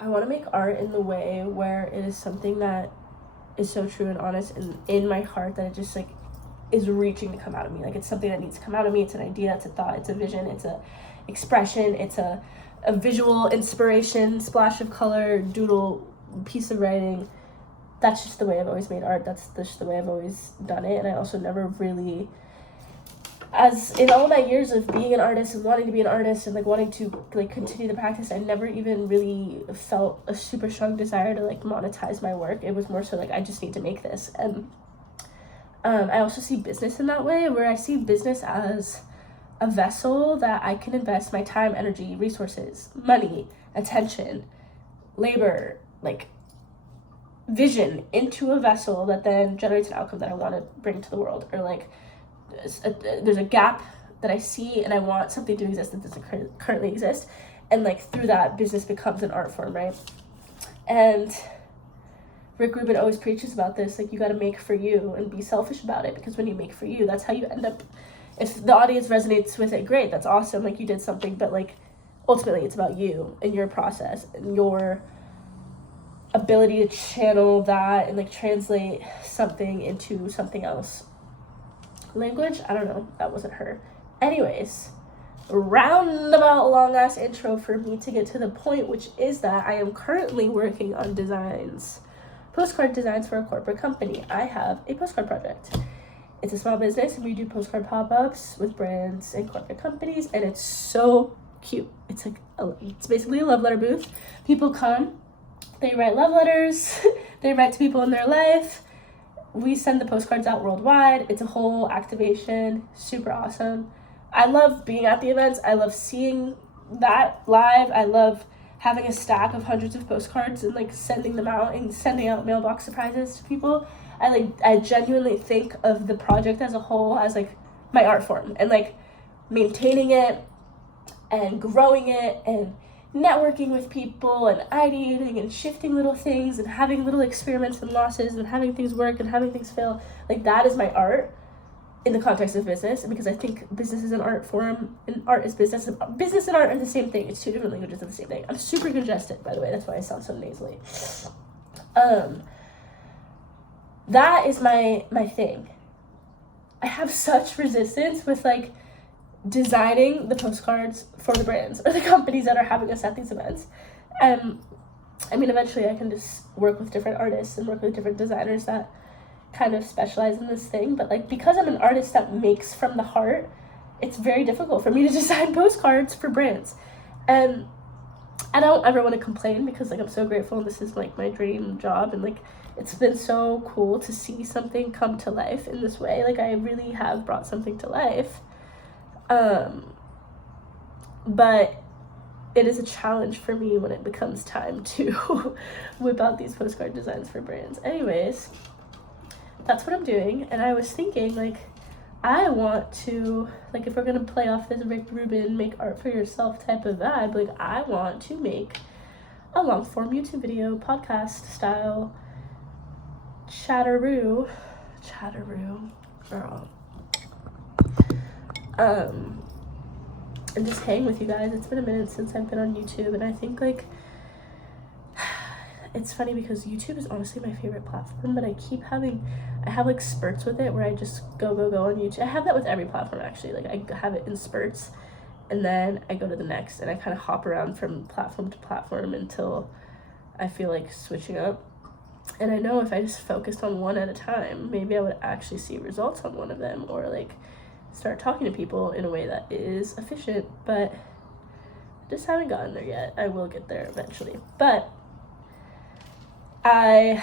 I want to make art in the way where it is something that is so true and honest and in my heart that it just like is reaching to come out of me. Like it's something that needs to come out of me. It's an idea, it's a thought, it's a vision, it's a expression, it's a visual inspiration, splash of color, doodle, piece of writing. That's just the way I've always made art. That's just the way I've always done it. And I also never really, as in all my years of being an artist and wanting to be an artist and like wanting to like continue the practice, I never even really felt a super strong desire to like monetize my work. It was more so like I just need to make this. And I also see business in that way, where I see business as a vessel that I can invest my time, energy, resources, money, attention, labor, like vision into a vessel that then generates an outcome that I want to bring to the world. Or like there's a gap that I see and I want something to exist that doesn't currently exist, and like through that business becomes an art form, right? And Rick Rubin always preaches about this, like you got to make for you and be selfish about it, because when you make for you, that's how you end up. If the audience resonates with it, great, that's awesome, like you did something, but like ultimately it's about you and your process and your ability to channel that and like translate something into something else. Language, I don't know, that wasn't her. Anyways, roundabout long ass intro for me to get to the point, which is that I am currently working on designs, postcard designs for a corporate company. I have a postcard project. It's a small business and we do postcard pop-ups with brands and corporate companies, and it's so cute. It's like it's basically a love letter booth. People come, they write love letters, they write to people in their life. We send the postcards out worldwide. It's a whole activation, super awesome. I love being at the events. I love seeing that live. I love having a stack of hundreds of postcards and like sending them out and sending out mailbox surprises to people. I genuinely think of the project as a whole as like my art form, and like maintaining it and growing it and networking with people and ideating and shifting little things and having little experiments and losses and having things work and having things fail. Like that is my art in the context of business, because I think business is an art form and art is business. Business and art are the same thing. It's two different languages of the same thing. I'm super congested, by the way. That's why I sound so nasally. That is my thing. I have such resistance with like designing the postcards for the brands or the companies that are having us at these events. I mean, eventually I can just work with different artists and work with different designers that kind of specialize in this thing, but like because I'm an artist that makes from the heart, it's very difficult for me to design postcards for brands. And I don't ever want to complain, because like I'm so grateful and this is like my dream job, and like it's been so cool to see something come to life in this way. Like I really have brought something to life. But it is a challenge for me when it becomes time to whip out these postcard designs for brands. Anyways, that's what I'm doing. And I was thinking, like, I want to, like, if we're going to play off this Rick Rubin make art for yourself type of vibe, like, I want to make a long form YouTube video, podcast style, chatteroo, girl. And just hang with you guys. It's been a minute since I've been on YouTube, and I think like it's funny because YouTube is honestly my favorite platform, but I have like spurts with it where I just go on YouTube. I have that with every platform actually. Like I have it in spurts, and then I go to the next, and I kind of hop around from platform to platform until I feel like switching up. And I know if I just focused on one at a time, maybe I would actually see results on one of them, or like start talking to people in a way that is efficient, but I just haven't gotten there yet. I will get there eventually. But I've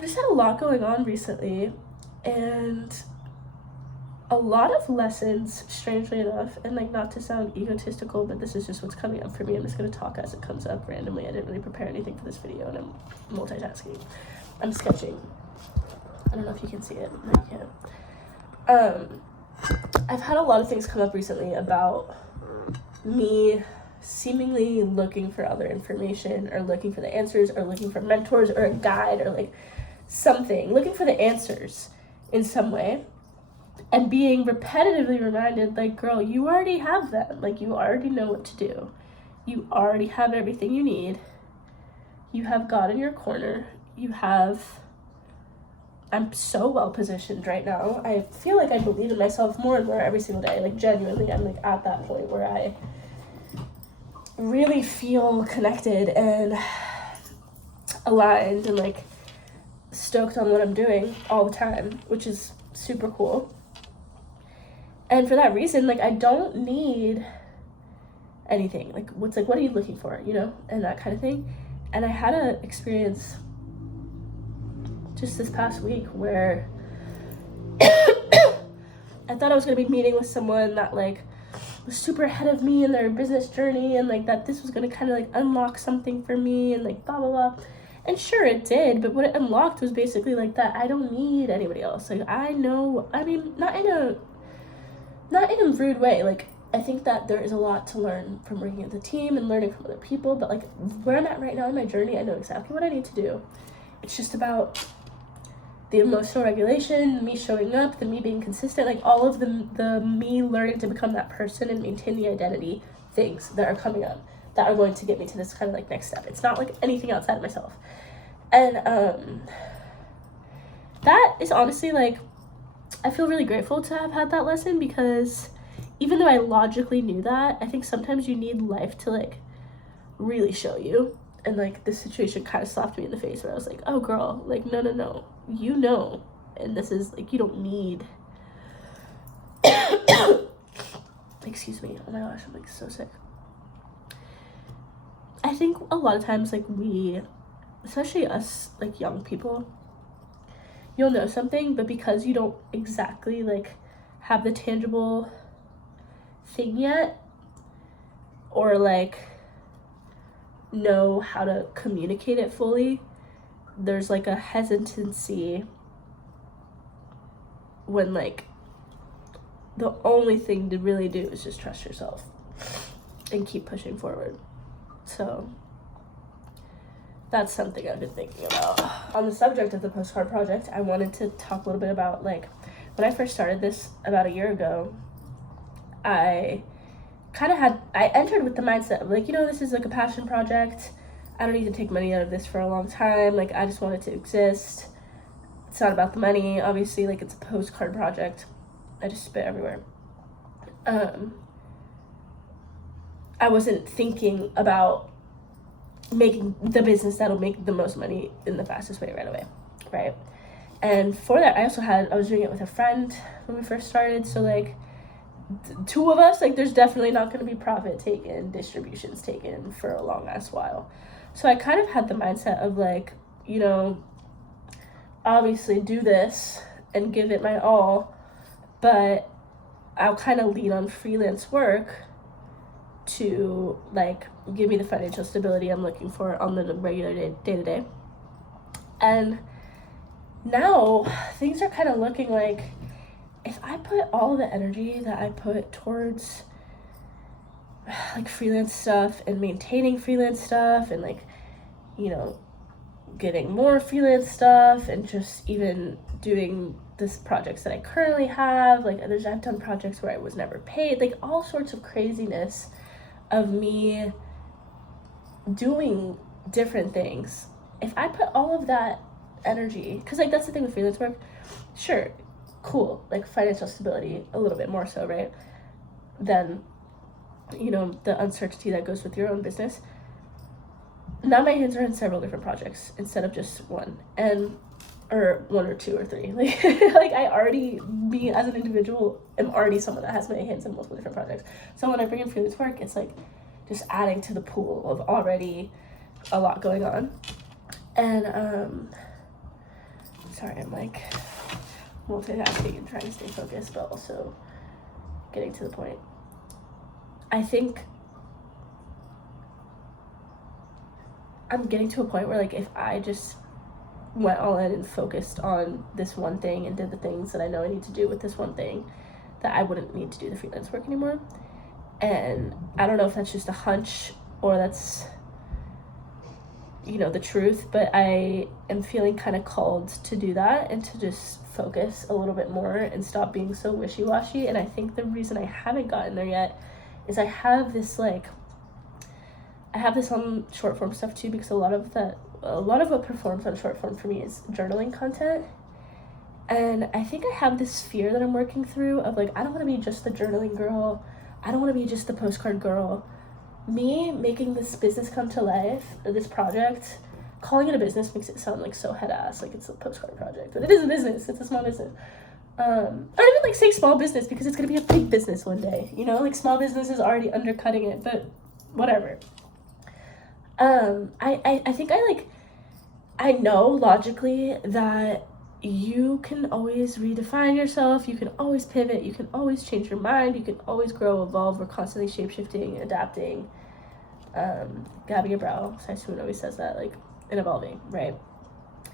just had a lot going on recently, and a lot of lessons, strangely enough, and like not to sound egotistical, but this is just what's coming up for me. I'm just going to talk as it comes up randomly. I didn't really prepare anything for this video, and I'm multitasking. I'm sketching. I don't know if you can see it. No, you can't. I've had a lot of things come up recently about me seemingly looking for other information, or looking for the answers, or looking for mentors, or a guide, or like something, looking for the answers in some way. and being repetitively reminded, like, girl, you already have them. Like, you already know what to do. You already have everything you need. You have God in your corner. I'm so well positioned right now. I feel like I believe in myself more and more every single day. Like, genuinely, I'm like at that point where I really feel connected and aligned and like stoked on what I'm doing all the time, which is super cool. And for that reason, like, I don't need anything. Like, what are you looking for, you know, and that kind of thing. And I had an experience just this past week where I thought I was going to be meeting with someone that like was super ahead of me in their business journey, and like that this was going to kind of like unlock something for me and like blah blah blah. And sure, it did, but what it unlocked was basically like that I don't need anybody else. Like, I know, I mean, not in a rude way. Like, I think that there is a lot to learn from working as a team and learning from other people, but like where I'm at right now in my journey, I know exactly what I need to do. It's just about the emotional regulation, me showing up, the me being consistent, like all of the me learning to become that person and maintain the identity things that are coming up that are going to get me to this kind of like next step. It's not like anything outside of myself. And that is honestly like, I feel really grateful to have had that lesson, because even though I logically knew that, I think sometimes you need life to like really show you. And like this situation kind of slapped me in the face where I was like, oh girl, like no, you know, and this is like, you don't need excuse me, oh my gosh, I'm like so sick. I think a lot of times like we, especially us like young people, you'll know something, but because you don't exactly like have the tangible thing yet, or like know how to communicate it fully, there's like a hesitancy when like the only thing to really do is just trust yourself and keep pushing forward. So that's something I've been thinking about. On the subject of the postcard project, I wanted to talk a little bit about like when I first started this about a year ago. I entered with the mindset of like, you know, this is like a passion project. I don't need to take money out of this for a long time. Like, I just want it to exist. It's not about the money. Obviously, like, it's a postcard project. I just spit everywhere. I wasn't thinking about making the business that'll make the most money in the fastest way right away, right? And for that, I was doing it with a friend when we first started. So like, two of us, like, there's definitely not going to be profit taken, distributions taken for a long ass while. So I kind of had the mindset of like, you know, obviously do this and give it my all, but I'll kind of lean on freelance work to like give me the financial stability I'm looking for on the regular day-to-day. And now things are kind of looking like, if I put all the energy that I put towards like freelance stuff and maintaining freelance stuff and like, you know, getting more freelance stuff and just even doing this projects that I currently have, like I've done projects where I was never paid, like all sorts of craziness of me doing different things. If I put all of that energy, because like that's the thing with freelance work, sure, cool, like financial stability a little bit more so, right, than, you know, the uncertainty that goes with your own business. Now my hands are in several different projects instead of just one, or one or two or three. Like, like I already, me as an individual, am already someone that has my hands in multiple different projects. So when I bring in freelance work, it's like just adding to the pool of already a lot going on. And sorry, I'm like multitasking and trying to stay focused, but also getting to the point. I think I'm getting to a point where like if I just went all in and focused on this one thing and did the things that I know I need to do with this one thing, that I wouldn't need to do the freelance work anymore. And I don't know if that's just a hunch or that's, the truth, but I am feeling kind of called to do that and to just focus a little bit more and stop being so wishy-washy. And I think the reason I haven't gotten there yet is I have this on short form stuff too, because a lot of what performs on short form for me is journaling content. And I think I have this fear that I'm working through of like, I don't want to be just the journaling girl. I don't want to be just the postcard girl. Me making this business come to life, this project, calling it a business makes it sound like so head ass, like it's a postcard project. But it is a business, it's a small business. I don't even like saying small business because it's gonna be a big business one day, like small business is already undercutting it, but whatever. I think I know logically that you can always redefine yourself, you can always pivot, you can always change your mind, you can always grow, evolve, we're constantly shape-shifting, adapting. Gabby Abrow, Saishoon always says that, like, and evolving, right?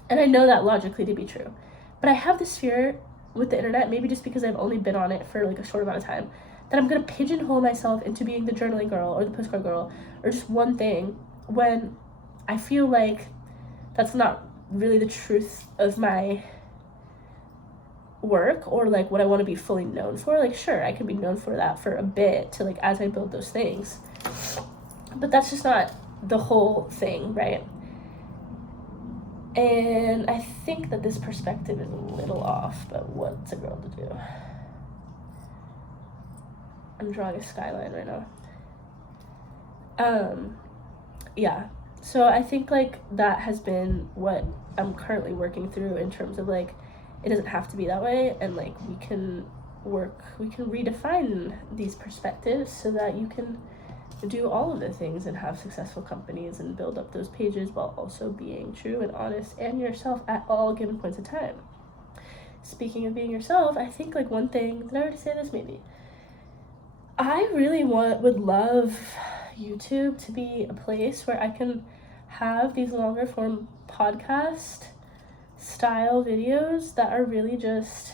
And I know that logically to be true. But I have this fear with the internet, maybe just because I've only been on it for like a short amount of time, that I'm gonna pigeonhole myself into being the journaling girl or the postcard girl or just one thing, when I feel like that's not really the truth of my work or like what I want to be fully known for. Like, sure, I can be known for that for a bit to like as I build those things, but that's just not the whole thing, right? And I think that this perspective is a little off, but what's a girl to do? I'm drawing a skyline right now. Yeah, so I think like that has been what I'm currently working through in terms of like, it doesn't have to be that way, and like we can redefine these perspectives so that you can do all of the things and have successful companies and build up those pages while also being true and honest and yourself at all given points of time. Speaking of being yourself, I think like one thing, did I already say this? Maybe. I really would love YouTube to be a place where I can have these longer form podcast style videos that are really just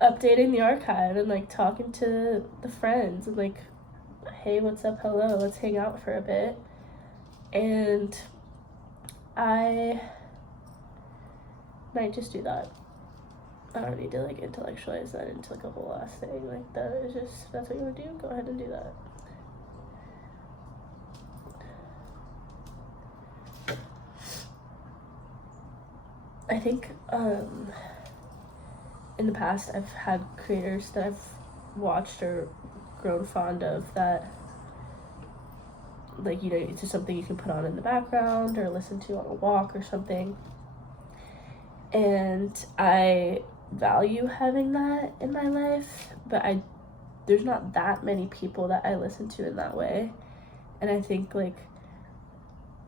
updating the archive and like talking to the friends and like, hey, what's up, hello, let's hang out for a bit. And I might just do that. I don't need to like intellectualize that into like a whole ass thing. Like, that is just, that's what you want to do, go ahead and do that. I think in the past I've had creators that I've watched or grown fond of that, like, it's just something you can put on in the background or listen to on a walk or something. And I value having that in my life, but there's not that many people that I listen to in that way. And I think like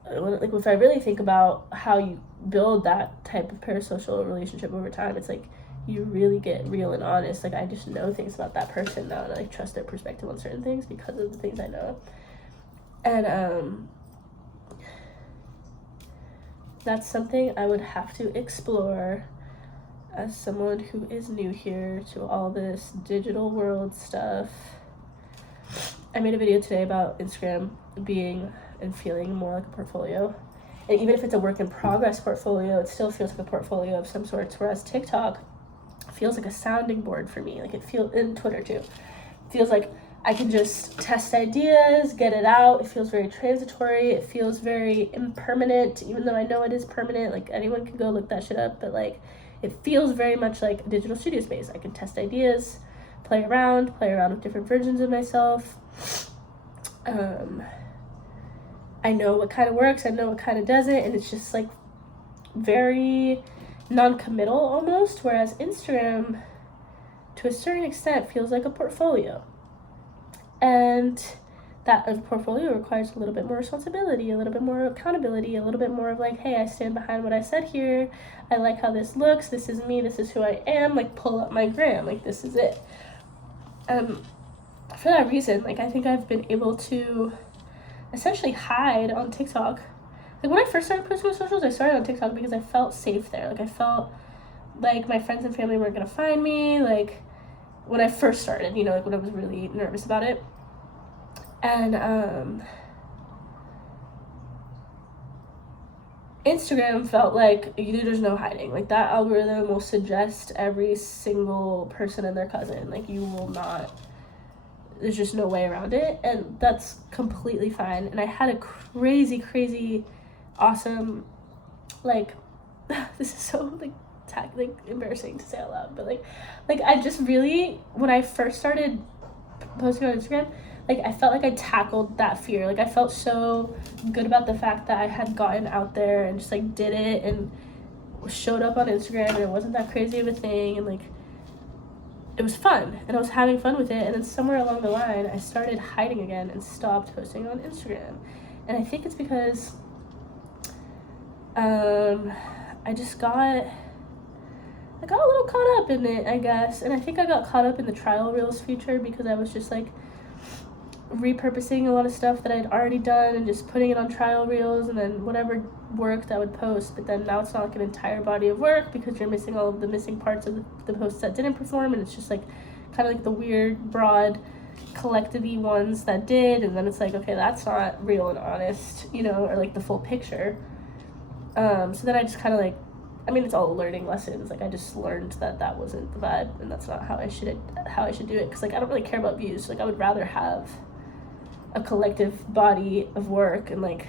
if I really think about how you build that type of parasocial relationship over time, it's like you really get real and honest. Like, I just know things about that person now, and I like trust their perspective on certain things because of the things I know. And that's something I would have to explore as someone who is new here to all this digital world stuff. I made a video today about Instagram being and feeling more like a portfolio. And even if it's a work in progress portfolio, it still feels like a portfolio of some sorts, whereas TikTok feels like a sounding board for me. Like, it feels, in Twitter too, it feels like I can just test ideas, get it out. It feels very transitory. It feels very impermanent, even though I know it is permanent. Like, anyone can go look that shit up, but like, it feels very much like a digital studio space. I can test ideas, play around with different versions of myself. I know what kind of works, I know what kind of doesn't, and it's just like very non-committal almost, whereas Instagram to a certain extent feels like a portfolio. And that a portfolio requires a little bit more responsibility, a little bit more accountability, a little bit more of like, hey, I stand behind what I said here, I like how this looks, this is me, this is who I am, like, pull up my gram, like, this is it. For that reason, like, I think I've been able to essentially hide on TikTok. Like, when I first started posting on socials, I started on TikTok because I felt safe there. Like, I felt like my friends and family weren't gonna find me, like, when I first started, like, when I was really nervous about it. And Instagram felt like there's no hiding. Like, that algorithm will suggest every single person and their cousin. Like, you will not, there's just no way around it, and that's completely fine. And I had a crazy awesome, like, this is so like embarrassing to say out loud, but like I just really, when I first started posting on Instagram, like, I felt like I tackled that fear. Like, I felt so good about the fact that I had gotten out there and just like did it and showed up on Instagram, and it wasn't that crazy of a thing, and like it was fun, and I was having fun with it. And then somewhere along the line, I started hiding again and stopped posting on Instagram. And I think it's because I got a little caught up in it, I guess. And I think I got caught up in the trial reels feature because I was just like repurposing a lot of stuff that I'd already done and just putting it on trial reels, and then whatever worked I would post. But then now it's not like an entire body of work because you're missing all of the missing parts of the posts that didn't perform, and it's just like kind of like the weird broad collectively ones that did, and then it's like, okay, that's not real and honest, or like the full picture. So then I just kind of like, I mean, it's all learning lessons. Like, I just learned that wasn't the vibe, and that's not how I should do it. Because like, I don't really care about views. Like, I would rather have a collective body of work and like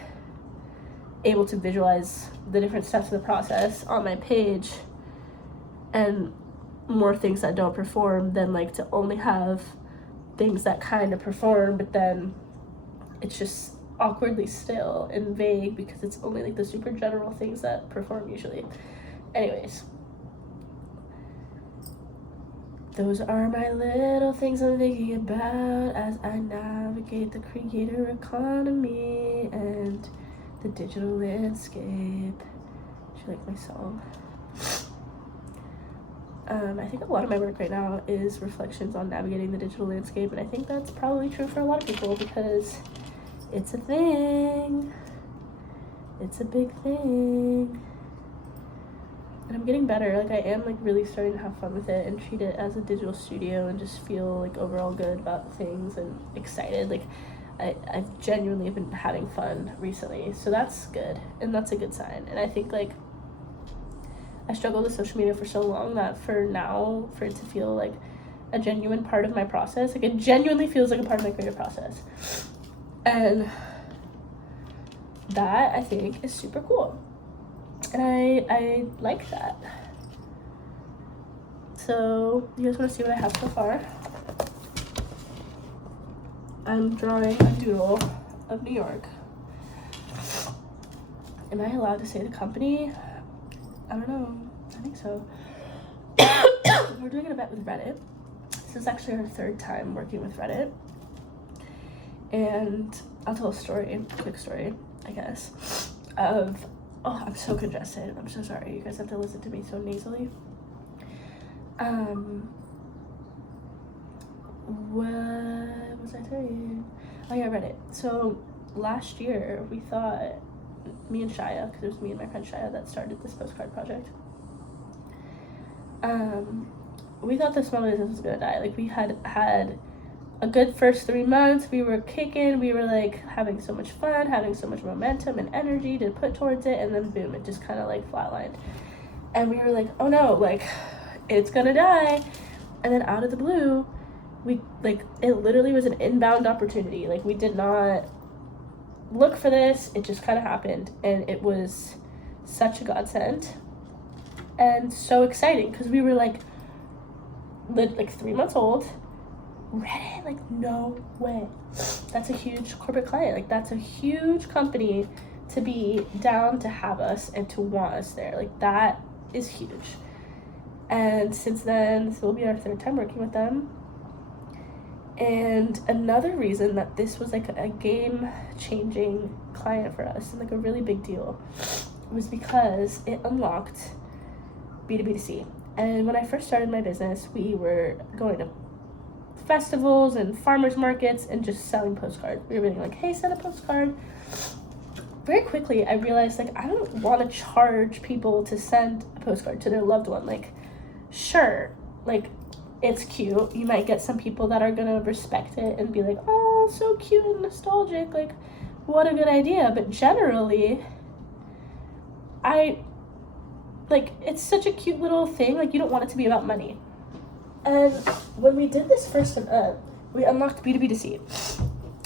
able to visualize the different steps of the process on my page, and more things that don't perform than like to only have things that kind of perform, but then it's just awkwardly still and vague because it's only like the super general things that perform usually. Anyways, those are my little things I'm thinking about as I navigate the creator economy and the digital landscape. Do you like my song? I think a lot of my work right now is reflections on navigating the digital landscape, and I think that's probably true for a lot of people because it's a thing. It's a big thing. And I'm getting better. Like, I am like really starting to have fun with it and treat it as a digital studio and just feel like overall good about things and excited. Like, I've genuinely been having fun recently, so that's good, and that's a good sign. And I think like I struggled with social media for so long that for it to feel like a genuine part of my process, like it genuinely feels like a part of my creative process, and that I think is super cool, and I like that. So you guys want to see what I have so far? I'm drawing a doodle of New York. Am I allowed to say the company? I don't know. I think so. We're doing an event with Reddit. This is actually our third time working with Reddit. And I'll tell a quick story, I guess, of, I'm so congested. I'm so sorry. You guys have to listen to me so nasally. What was I saying? Oh yeah, Reddit. So last year we thought, me and Shia, because it was me and my friend Shia that started this postcard project, we thought the small business was gonna die. Like, we had a good first 3 months. We were kicking. We were like having so much fun, having so much momentum and energy to put towards it, and then boom, it just kind of like flatlined. And we were like, oh no, like it's gonna die. And then out of the blue, we like, it literally was an inbound opportunity. Like, we did not look for this, it just kind of happened, and it was such a godsend and so exciting because we were like 3 months old. Reddit, like, no way. That's a huge corporate client. Like, that's a huge company to be down to have us and to want us there. Like, that is huge. And since then, this will be our third time working with them. And another reason that this was like a game-changing client for us and like a really big deal was because it unlocked B2B2C. And when I first started my business, we were going to festivals and farmers markets and just selling postcards. We were being like, hey, send a postcard. Very quickly, I realized, like, I don't want to charge people to send a postcard to their loved one. Like, sure, like, it's cute. You might get some people that are gonna respect it and be like, oh, so cute and nostalgic, like, what a good idea. But generally, it's such a cute little thing, like, you don't want it to be about money. And when we did this first event, we unlocked B2B2C.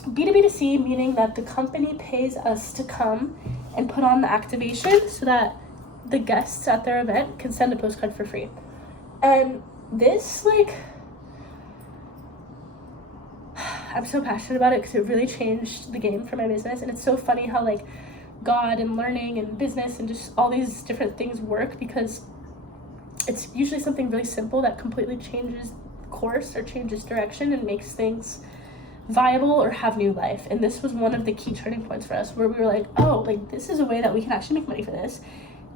B2B2C meaning that the company pays us to come and put on the activation so that the guests at their event can send a postcard for free. And this, like, I'm so passionate about it because it really changed the game for my business. And it's so funny how, like, God and learning and business and just all these different things work, because it's usually something really simple that completely changes course or changes direction and makes things viable or have new life. And this was one of the key turning points for us, where we were like, oh, like, this is a way that we can actually make money for this.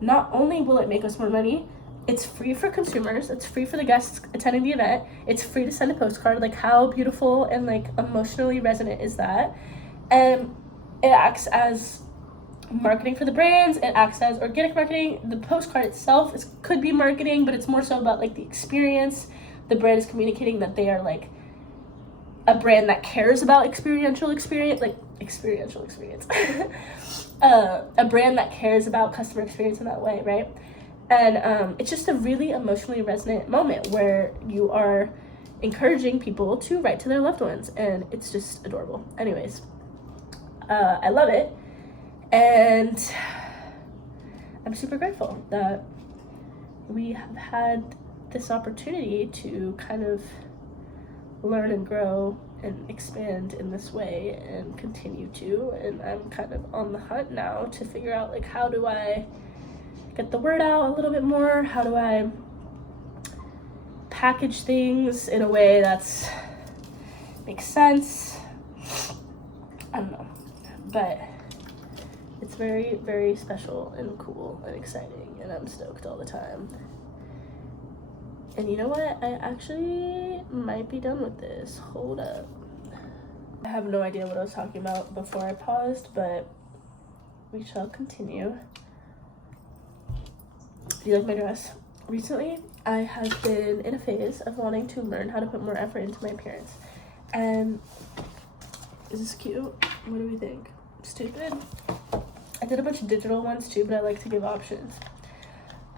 Not only will it make us more money, it's free for consumers, it's free for the guests attending the event, it's free to send a postcard. Like, how beautiful and, like, emotionally resonant is that? And it acts as marketing for the brands, it acts as organic marketing. The postcard itself could be marketing, but it's more so about, like, the experience. The brand is communicating that they are, like, a brand that cares about experiential experience. A brand that cares about customer experience in that way, right? And it's just a really emotionally resonant moment where you are encouraging people to write to their loved ones, and it's just adorable. Anyways, I love it, and I'm super grateful that we have had this opportunity to kind of learn and grow and expand in this way and continue to. And I'm kind of on the hunt now to figure out, like, how do I get the word out a little bit more? How do I package things in a way that's makes sense? I don't know, but it's very, very special and cool and exciting, and I'm stoked all the time. And you know what? I actually might be done with this. Hold up. I have no idea what I was talking about before I paused, but we shall continue. Do you like my dress? Recently, I have been in a phase of wanting to learn how to put more effort into my appearance. And is this cute? What do we think? Stupid? I did a bunch of digital ones too, but I like to give options.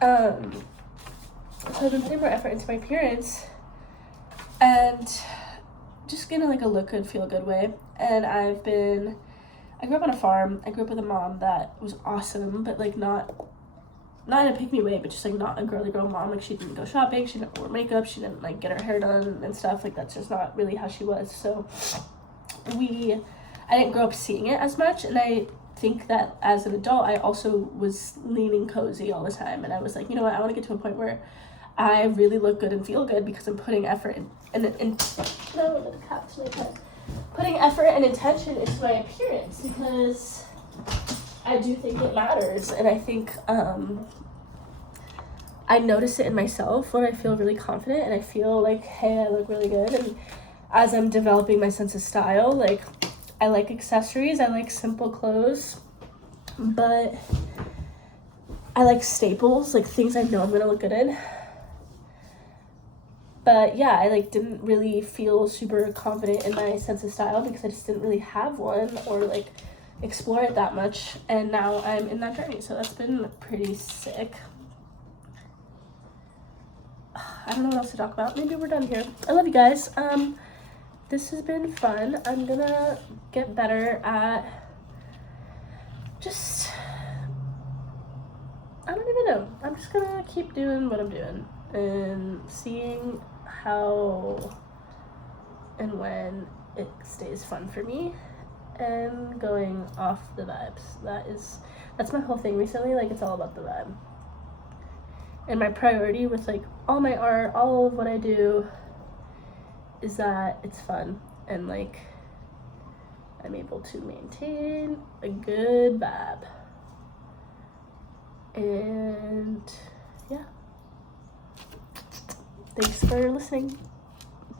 So I've been putting more effort into my appearance and just getting, like, a look good, feel good way. And I grew up on a farm. I grew up with a mom that was awesome, but, like, not in a pick-me way, but just, like, not a girly girl mom. Like, she didn't go shopping, she didn't wear makeup, she didn't, like, get her hair done and stuff. Like, that's just not really how she was. So I didn't grow up seeing it as much, and I think that as an adult, I also was leaning cozy all the time. And I was like, you know what, I want to get to a point where I really look good and feel good because I'm putting effort putting effort and intention into my appearance, because I do think it matters. And I think I notice it in myself where I feel really confident and I feel like, hey, I look really good. And as I'm developing my sense of style, like, I like accessories, I like simple clothes, but I like staples, like things I know I'm gonna look good in. But yeah, I, like, didn't really feel super confident in my sense of style because I just didn't really have one or, like, explore it that much. And now I'm in that journey, so that's been pretty sick. I don't know what else to talk about. Maybe we're done here. I love you guys. This has been fun. I'm gonna get better at just, I don't even know. I'm just gonna keep doing what I'm doing and seeing how and when it stays fun for me and going off the vibes. That's my whole thing recently. Like, it's all about the vibe. And my priority with, like, all my art, all of what I do, is that it's fun and, like, I'm able to maintain a good vibe. And yeah, thanks for listening.